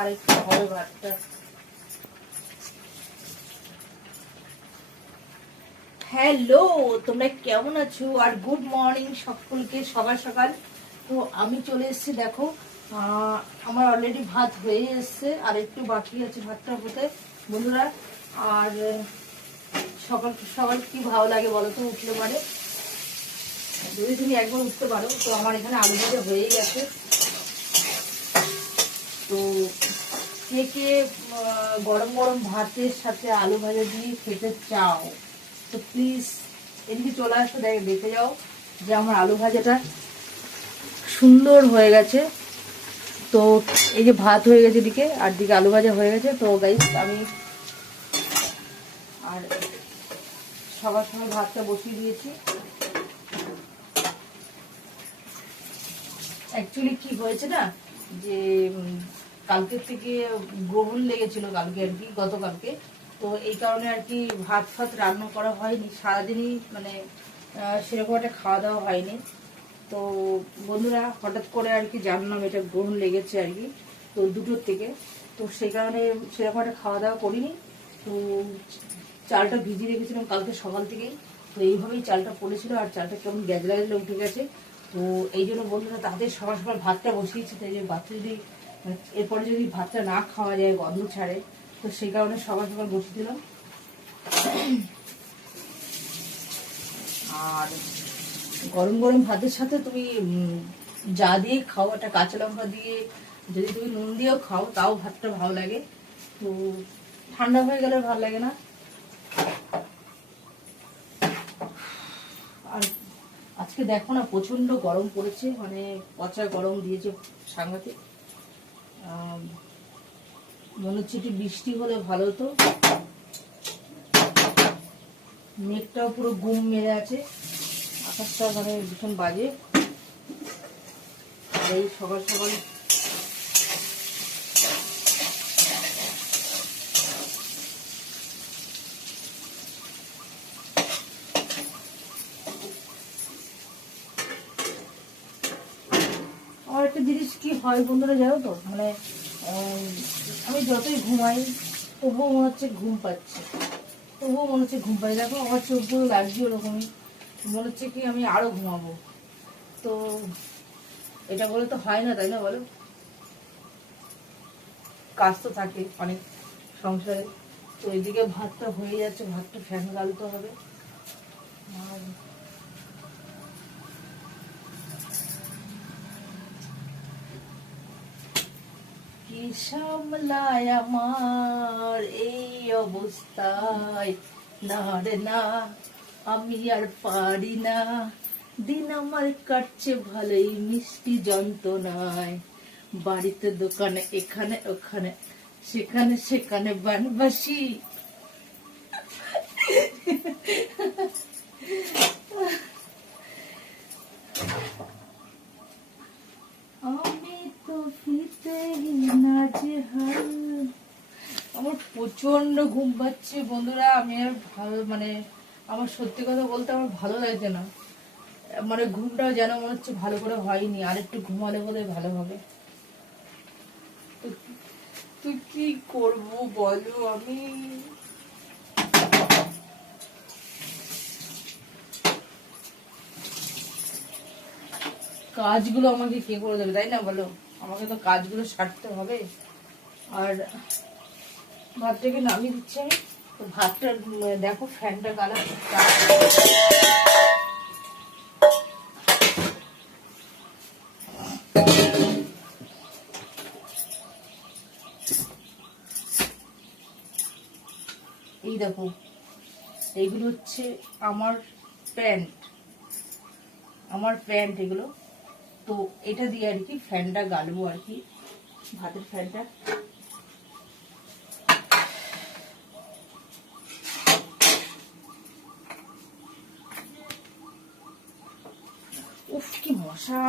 আর একটু হবে ভাতটা। হ্যালো, তোমরা কেমন আছো? আর গুড মর্নিং সকলকে, সকাল সকাল। তো আমি চলে এসেছি, দেখো আমার অলরেডি ভাত হয়ে এসছে, আর একটু বাকি আছে ভাতটা হতে বন্ধুরা। আর সকাল সকাল কি ভালো লাগে বলো তো, উঠলে পারে যদি তুমি একবার উঠতে পারো। তো আমার এখানে আলু ভাজা হয়েই গেছে। তো কে কে গরম গরম ভাতের সাথে আলু ভাজা দিয়ে খেতে চাও, তো প্লিজ এদিকে চলে আসো, দেখে যাও যে আমার আলু ভাজাটা সুন্দর হয়ে গেছে। তো এই যে ভাত হয়ে গেছে দিকে, আর দিকে আলু ভাজা হয়ে গেছে। তো গাইস আমি আর সবার সময় ভাতটা বসিয়ে দিয়েছি। অ্যাকচুয়ালি কি হয়েছে না, যে কালকের থেকে গ্রহণ লেগেছিল, কালকে আর কি, গতকালকে। তো এই কারণে আর কি ভাত ফাত রান্না করা হয়নি সারাদিনই, মানে সেরকম একটা খাওয়া দাওয়া হয়নি। তো বন্ধুরা হঠাৎ করে আর কি জানলাম এটা গ্রহণ লেগেছে আর কি, তো 2টোর থেকে। তো সেই কারণে সেরকম একটা খাওয়া দাওয়া করিনি। তো চালটা ভিজিয়ে রেখেছিলাম কালকে সকাল থেকেই। তো এইভাবেই চালটা পড়েছিল, আর চালটা কেমন গ্যাজলা গ্যাজলা উঠে গেছে। তো এই জন্য বন্ধুরা তাদের সকাল সকাল ভাতটা বসিয়েছি, তাই যে বাচ্চা যদি এরপরে যদি ভাতটা না খাওয়া যায়, গন্ধ ছাড়ে, তো সেই কারণে সকাল সকাল বসিয়ে দিলাম। আর গরম গরম ভাতের সাথে তুমি যা দিয়ে খাও, একটা কাঁচা লঙ্কা দিয়ে, যদি তুমি নুন দিয়েও খাও, তাও ভাতটা ভালো লাগে। তো ঠান্ডা হয়ে গেলে ভালো লাগে না। আর আজকে দেখো না, প্রচন্ড গরম পড়েছে, মানে পচা গরম দিয়েছে সাংঘাতিক। মনে হচ্ছে একটু বৃষ্টি হলে ভালো হতো। মেঘটাও পুরো গুম মেরে আছে, আকাশটা মানে ভীষণ বাজে। আর এই সকাল সকাল আমার একটা জিনিস কি হয় বন্ধুরা জানো তো, মানে আমি যতই ঘুমাই তবুও মনে হচ্ছে ঘুম পাচ্ছে, তবুও মনে হচ্ছে ঘুম পাই। দেখো আমার চোখগুলো লাগছে ওরকমই, মনে হচ্ছে কি আমি আরো ঘুমাবো। তো এটা বলে তো হয় না, তাই না বলো? কাজ তো থাকে অনেক সংসারে। তো এদিকে ভাতটা হয়ে যাচ্ছে, ভাতটা ফ্যান গালতে হবে। আর কি সামলায় আমার এই অবস্থায়, না রে না, আমি আর পারি না। দিন আমার কাটছে ভালোই মিষ্টি যন্ত্রণায়, বাড়িতে দোকানে এখানে ওখানে সেখানে সেখানে বানবাসি। আমি তো ফিতে নাজেহাল। আমার প্রচন্ড ঘুম পাচ্ছে বন্ধুরা। আমি আর ভালো, মানে আমার সত্যি কথা বলতে আমার ভালো লাগছে না, মানে ঘুমটাও যেন মনে হচ্ছে ভালো করে হয়নি, আর একটু ঘুমালে বোধহয় ভালো হবে। তুই কি করবো বলো, আমি কাজগুলো আমাকে কে করে দেবে, তাই না বলো? আমাকে তো কাজগুলো সারতে হবে। আর ভাতটাকে নামিয়ে দিচ্ছি আমি। তো ভাতটা দেখো ফ্যানটা গালা, এই দেখো এইগুলো হচ্ছে আমার প্যান্ট, আমার প্যান্ট এগুলো। তো এটা দিয়ে আর কি ফ্যানটা গালবো আর কি, ভাতের ফ্যানটা। উফ কি মশা।